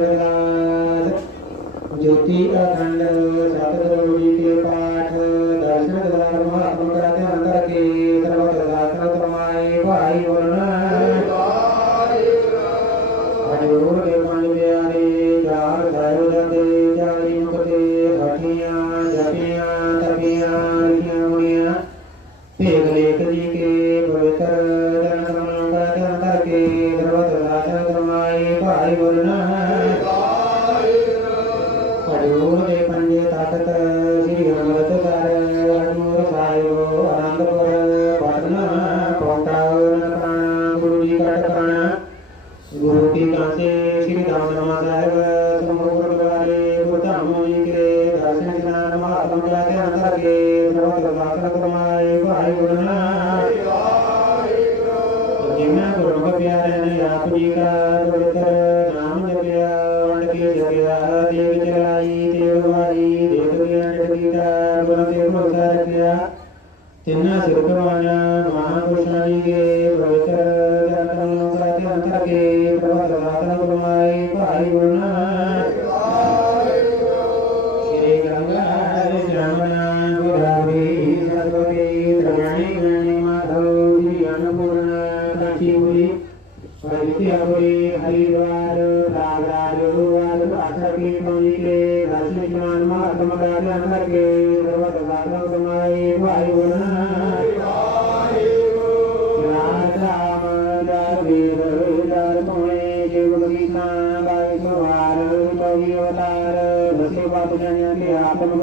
ਨਿਰਨਾਦ ਜੋਤੀ ਅਖੰਡ ਸਤਿਗੁਰੂ ਜੀ โยอันโร परमात्मा को कमाए भाई गुणा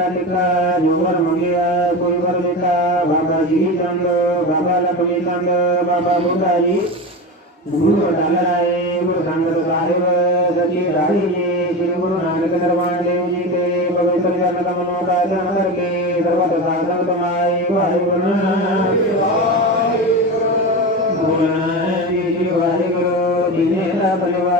पर लिखला जोवर मंगलिया कोई पर लिखला बाबा जी चंद बाबा लक्ष्मी चंद बाबा बुद्धा जी गुरु तो डल राय गुरु संगत साहिब सची राही जी श्री गुरु नानक निर्वाण देव जी के पवित्र जन का मनोता जन करके सर्वत साधन कमाए भाई गुरु भाई गुरु जी वाहे गुरु जिन्हें परिवार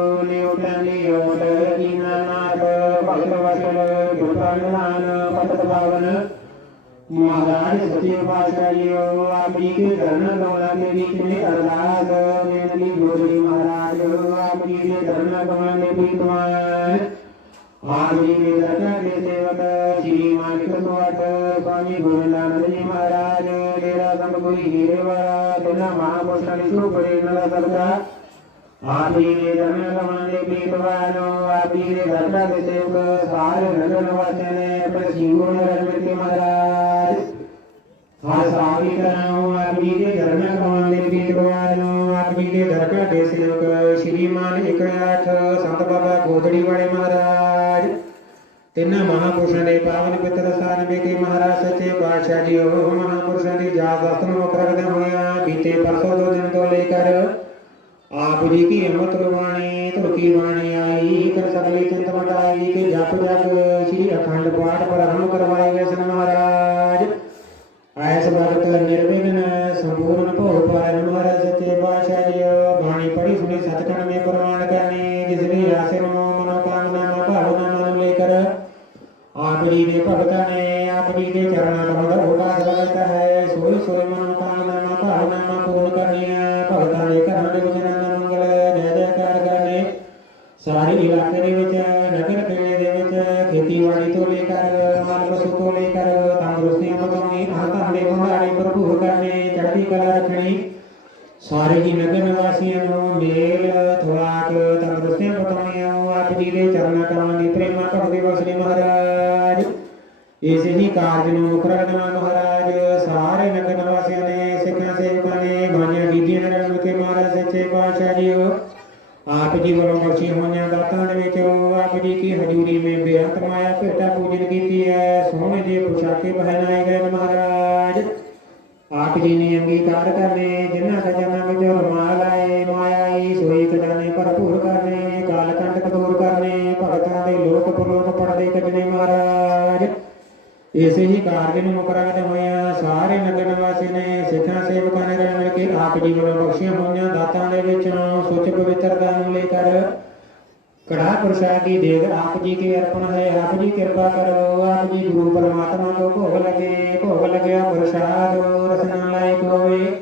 महाराज सचिवाचार्य आपकी धर्म गौरव बीच में अरदास नंदी जोड़ी महाराज आपकी के धर्म गौरव बीच आपकी के धर्म के सेवक श्री मानिक स्वाट स्वामी गोविंदानंद जी महाराज डेरा संतपुरी हीरे वाला तेना महाभूषण सुपरे नल सबका आपकी के धर्म गौरव बीच आपकी के धर्म के सेवक सारे नगर नवासे ने पर सिंगो महाराज ਆਸਾਵੀ ਕਰਾਉ ਆਪ ਜੀ ਦੇ ਧਰਮ ਕਮਾਨ ਦੇ ਪੀਤਵਾਨੋ ਆਪ ਜੀ ਦੇ ਧਰਮ ਦੇ ਸੇਵਕ ਸ਼੍ਰੀਮਾਨ 108 ਸੰਤ ਬਾਬਾ ਗੋਦੜੀ ਵਾਲੇ ਮਹਾਰਾਜ ਤਿੰਨਾਂ ਮਹਾਪੁਰਸ਼ਾਂ ਦੇ ਪਾਵਨ ਪਿਤਰ ਸਥਾਨ ਵਿਖੇ ਮਹਾਰਾਜ ਸੱਚੇ ਪਾਤਸ਼ਾਹ ਜੀ ਉਹ ਮਹਾਪੁਰਸ਼ਾਂ ਦੀ ਯਾਦ ਦਸਤਨ ਮੁੱਖ ਰੱਖਦੇ ਹੋਇਆ ਬੀਤੇ ਪਰਸੋਂ ਦੋ ਦਿਨ ਤੋਂ ਲੈ ਕਰ ਆਪ ਜੀ ਕੀ ਅਮਰਤ ਰਵਾਣੀ ਤੁਰਕੀ ਬਾਣੀ આયસ બાળક નિર્વિઘ્ન સંપૂર્ણ પોपारण વરસ તેવાચાર્ય વાણી પડી સુને સતકણ में प्रमाण करने जिसने आश्रमों मनोकामना भावना मन लेकर आपरी ने भगता ने आपरी के चरण कमल होगा लगता है सोई सोई मनोकामना भावना पूर्ण करनी भगता ने करण भजन शहरी इलाके नगर पेड़ खेती बाड़ी तो लेकर माल पशु को लेकर, तंदुरुस्ती बदलने आता हले भंडारे प्रभु करने, चढ़ती कला रखनी। सारे ही नगर निवासियों मेल थोड़ाक तंदुरुस्ती बदलने आप जी ले चरण करवाने प्रेम कर दिवस ने महाराज। ऐसे ही कार्य नो करना महाराज, सारे नगर निवासियों ने महाराज से पाचार्य ਆਪ ਜੀ ਵੱਲੋਂ ਬਖਸ਼ੀ ਹੋਈਆਂ ਦਾਤਾਂ ਦੇ ਵਿੱਚ ਆਪ ਜੀ ਕੀ ਹਜ਼ੂਰੀ ਮੇ ਬੇਅੰਤ ਮਾਇਆ ਭੇਟਾ ਪੂਜਨ ਕੀਤੀ ਹੈ, ਸੋਹਣੇ ਦੇ ਪੁਸ਼ਾਕੇ ਪਹਿਨਾਏ ਗਏ ਮਹਾਰਾਜ। ਆਪ ਜੀ ਨੇ ਅੰਗੀਕਾਰ ਕਰਨੇ, ਜਿਨ੍ਹਾਂ ਖਜ਼ਾਨਾ ਵਿੱਚ ਰਮਾਲ ਆਏ ਮਾਇਆਈ ਸੋਈ ਖਜ਼ਾਨੇ ਭਰਪੂਰ ਕਰਨੇ ਕਾਲ ਕੰਟਕ ਕਰਨੇ, ਭਗਤਾਂ ਦੇ ਲੋਕ ਪਰਲੋਕ ਪੜਦੇ ਕੱਜਣੇ ਮਹਾਰਾਜ। ਇਸੇ ਹੀ ਕਾਰਜ ਨੂੰ ਮੁੱਖ ਹੋਇਆ। ਸਾਰੇ ਨਗਰ ਨਿਵਾਸੀ ਨੇ ਸਿੱਖਾਂ ਸੇਵਕਾਂ ਨੇ ਰਲ ਮਿਲ ਕੇ ਆਪ ਜੀ ਵੱਲੋਂ ਬਖਸ਼ੀਆਂ ਹੋਈਆਂ। ਦਾਤਾਂ ਦੇ ਵਿੱਚੋਂ ਸੁੱਚ ਪਵਿੱਤਰਤਾ ਨੂੰ ਲੈ ਕਰ ਕੜਾ ਪ੍ਰਸਾਦ ਦੀ ਦੇਗ ਆਪ ਜੀ ਕੇ ਅਰਪਣ ਹੈ। ਆਪ ਜੀ ਕਿਰਪਾ ਕਰੋ। ਆਪ ਜੀ ਗੁਰੂ ਪਰਮਾਤਮਾ ਕੋ ਭੋਗ ਲਗੇ। ਭੋਗ ਲਗਿਆ ਪ੍ਰਸਾਦ। ਰਸਨਾ ਲਾਇਕ ਹੋਵੇ।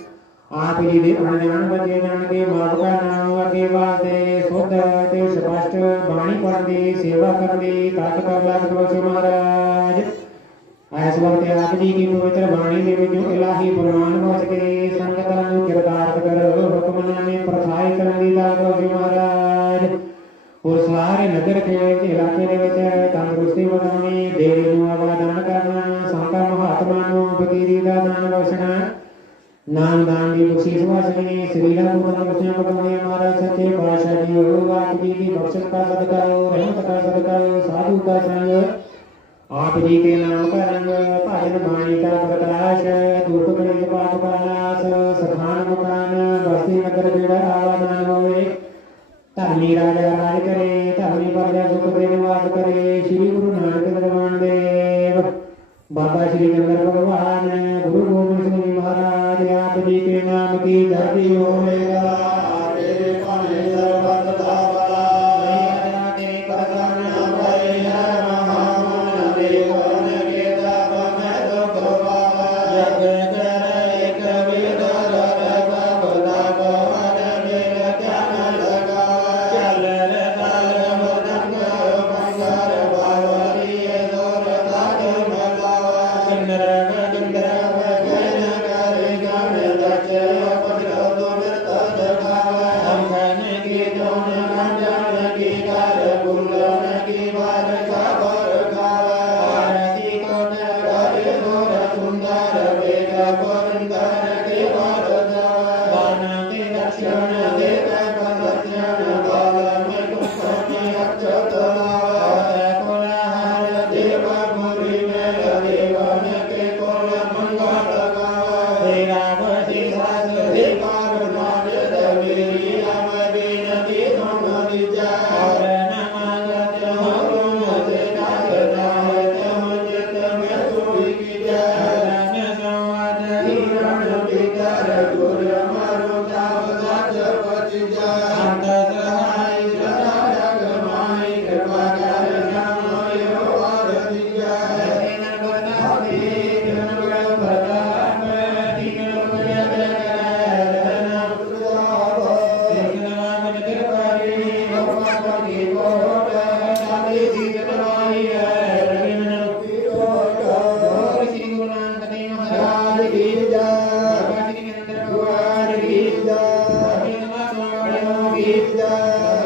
ਪ੍ਰਕਾਰ ਦੇ ਅਣਜਾਣ ਬੱਚੇ ਜਾਣਗੇ ਮਾਫ ਕਰਨਾ ਅੱਗੇ ਵਾਸਤੇ ਸੁਧ ਤੇ ਸਪਸ਼ਟ ਬਾਣੀ ਪੜ੍ਹਨ ਦੀ ਸੇਵਾ ਕਰਨ ਦੀ ਤਾਕਤ ਔਲਾਦ ਬਖਸ਼ੋ ਮਹਾਰਾਜ। ਐਸ ਵਕਤ ਆਪ ਜੀ ਦੀ ਪਵਿੱਤਰ ਬਾਣੀ ਦੇ ਵਿੱਚੋਂ ਇਲਾਹੀ ਪ੍ਰਮਾਣ ਬਚ ਕੇ ਸੰਗਤਾਂ ਨੂੰ ਕਿਰਦਾਰਤ ਕਰੋ, ਹੁਕਮਾਂ ਨੇ ਕਰਨ ਦੀ ਤਾਕਤ ਬਖਸ਼ੋ ਮਹਾਰਾਜ। ਹੋਰ ਸਾਰੇ ਨਗਰ ਦੇ ਇਲਾਕੇ ਦੇ ਵਿੱਚ ਤੰਦਰੁਸਤੀ ਵਧਾਉਣੀ, ਦੇਵੀ ਨੂੰ ਆਵਾਦਾਨ ਕਰਨਾ ਸੰਤਾਂ ਮਹਾਤਮਾ ਨੂੰ ਫਕੀਰੀ ਦਾ ਦਾਨ ਬਖਸ਼ਣਾ नाम दांडी बख्शी सुवासिनी श्री राम कुमार कृष्ण भगवान हमारा सत्य भाषा जी हो आप जी की बख्शिश का सदका हो रहमत का सदका हो साधु का संग आप जी के नाम का रंग भजन वाणी का प्रकाश धूप गणित पाप का नाश सधान मकान बस्ती नगर बेड़ा आवादान होवे धर्मी राजा राज करे धर्मी प्रजा सुख प्रेम वास करे श्री गुरु नानक निर्वाण देव बाबा श्री नंदर भगवान, गुरु गोविंद सिंह महाराज जगन्नाथ जी के नाम की धरती होगा Jai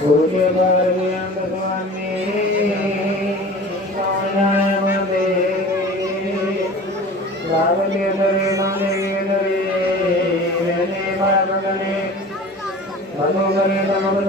पूज्य भगवान भगवान मनोगरे नमः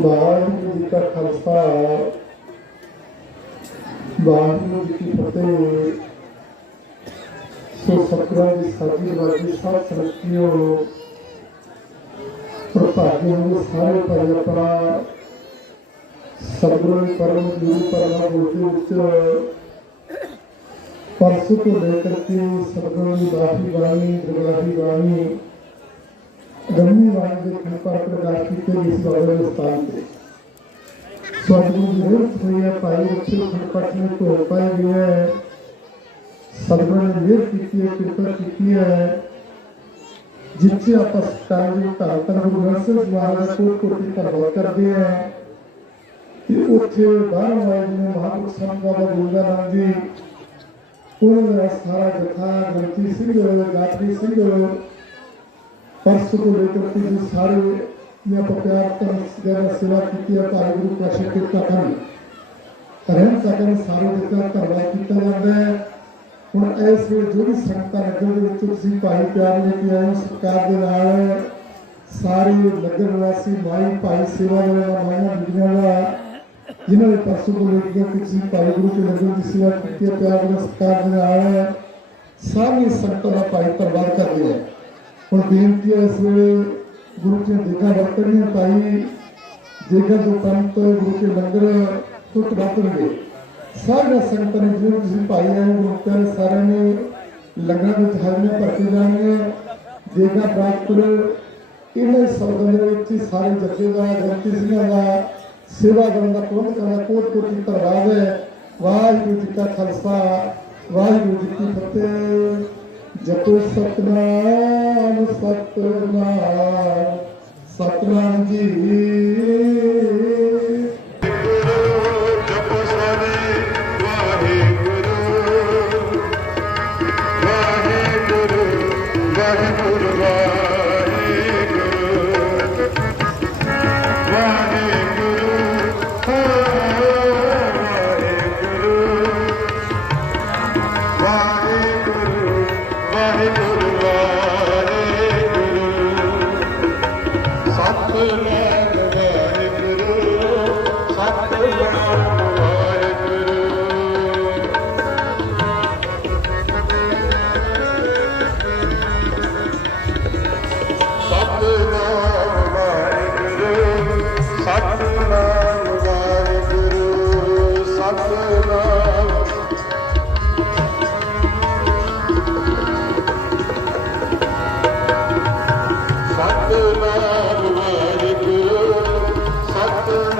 ਵਾਹਿਗੁਰੂ ਜੀ ਕਾ ਖਾਲਸਾ ਵਾਹਿਗੁਰੂ ਜੀ ਕੀ ਫਤਿਹ ਸੋ ਸਤਿਗੁਰਾਂ ਦੀ ਸਾਜੀ ਵਾਜੀ ਸਭ ਸਰਕੀਓ ਪ੍ਰਭਾਗਿਆਂ ਦੇ ਸਾਰੇ ਪਰਪਰਾ ਸਤਿਗੁਰਾਂ ਦੇ ਪਰਮ ਗੁਰੂ ਪਰਮ ਗੁਰੂ ਵਿੱਚ ਪਰਸੋਂ ਤੋਂ ਲੈ ਕਰਕੇ ਸਤਿਗੁਰਾਂ ਦੀ ਦਾਤੀ ਬਾਣੀ ਦਰਗਾਹੀ ब्रह्मी वायु कृपा प्रकाशित इस भवन स्थान पे स्वर्गीय विरोध हुई है तो पाई अच्छे कृपटने को पाई गई है सर्वण वीर की कृपा की है। जिससे आप कार्य तातर गुरुवर्ष द्वारा को कोटि का भव कर दिया है। कि उत्थे बारह वायु में महापुरुष संत बाबा दुर्गानंद जी पूर्ण सारा जथा ग्रंथि सिंह गात्री सिंह ਜੀ ਉਹਨਾਂ ਦਾ ਸਾਰਾ ਜਥਾ ਗ੍ਰੰਥੀ ਸਿੰਘ ਗਾਤਰੀ ਸਿੰਘ ਪਰਸ को लेकर के जो सारे ने प्यार कर ज्यादा सेवा की है भाई गुरु का शिक्षित का ਕਰਨ ਰਹਿਣ ਸਕਣ ਸਾਰੇ ਦਿੱਤਾ ਧਰਵਾ ਕੀਤਾ ਜਾਂਦਾ ਹੈ ਹੁਣ ਇਸ ਵੇਲੇ ਜੋ ਵੀ ਸੰਗਤਾਂ ਨਗਰ ਦੇ ਵਿੱਚ ਤੁਸੀਂ ਭਾਈ ਪਿਆਰ ਲੈ ਕੇ ਆਏ ਹੋ ਸਰਕਾਰ ਦੇ ਨਾਲ ਸਾਰੇ ਨਗਰ ਵਾਸੀ ਮਾਈ ਭਾਈ ਸੇਵਾ ਦੇ ਨਾਲ ਮਾਈਆਂ ਬੀਬੀਆਂ ਦਾ ਜਿਨ੍ਹਾਂ ਨੇ ਪਰਸੋਂ ਤੋਂ ਲੈ ਕੇ ਤੁਸੀਂ ਭਾਈ ਗੁਰੂ ਕੇ ਨਗਰ ਦੀ ਸੇਵਾ ਕੀਤੀ ਹੈ ਪਿਆਰ ਨਾਲ ਸਰਕਾਰ ਦੇ ਨਾਲ ਸਾਰੀ ਸੰਗਤਾਂ ਦਾ ਭਾਈ ਧੰਨਵਾਦ ਕਰਦੇ ਆ ਹੁਣ ਬੇਨਤੀ ਹੈ ਇਸ ਵੇਲੇ ਗੁਰੂ ਜੀ ਦੇਖਾ ਵਰਤਣੀਆਂ ਪਾਈ ਜੇਕਰ ਜੋ ਪੰਤ ਗੁਰੂ ਕੇ ਲੰਗਰ ਟੁੱਟ ਵਰਤਣਗੇ ਸਾਰੇ ਸੰਗਤਾਂ ਨੇ ਜਿਵੇਂ ਤੁਸੀਂ ਪਾਈ ਆਏ ਗੁਰੂ ਪਿਆਰੇ ਸਾਰਿਆਂ ਨੇ ਲੰਗਰ ਵਿੱਚ ਹਾਜ਼ਰੀਆਂ ਭਰਤੀ ਜਾਣਗੀਆਂ ਜੇਕਰ ਪ੍ਰਾਪਤ ਇਹਨਾਂ ਸਬਦਾਂ ਦੇ ਵਿੱਚ ਹੀ ਸਾਰੇ ਜਥੇਦਾਰ ਗ੍ਰੰਥੀ ਸਿੰਘਾਂ ਦਾ ਸੇਵਾ ਕਰਨ ਦਾ ਪ੍ਰਬੰਧ ਕਰਨਾ ਕੋਟ ਕੋਟੀ ਧੰਨਵਾਦ ਹੈ, ਵਾਹਿਗੁਰੂ ਜੀ ਕਾ ਖਾਲਸਾ, ਵਾਹਿਗੁਰੂ ਜੀ ਕੀ ਫਤਿਹ। ਜਪੋ ਸਤਨਾਮ। ਸਤਨਾਮ ਸਤਨਾਮ ਜੀ।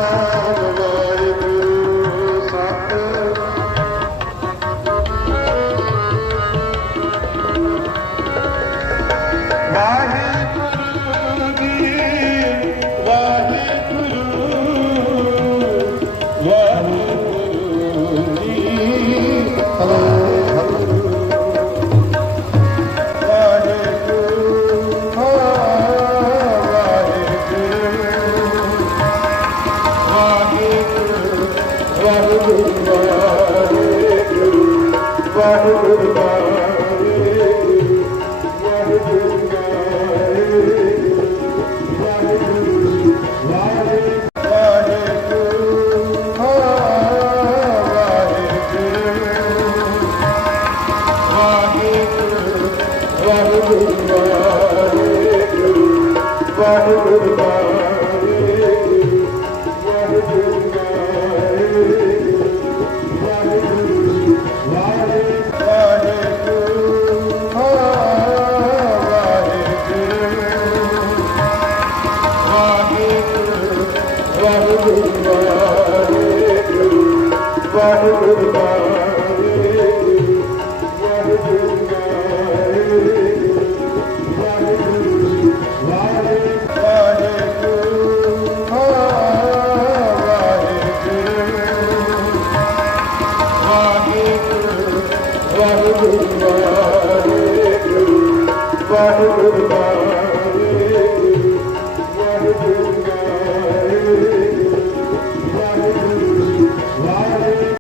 Bye. chuva.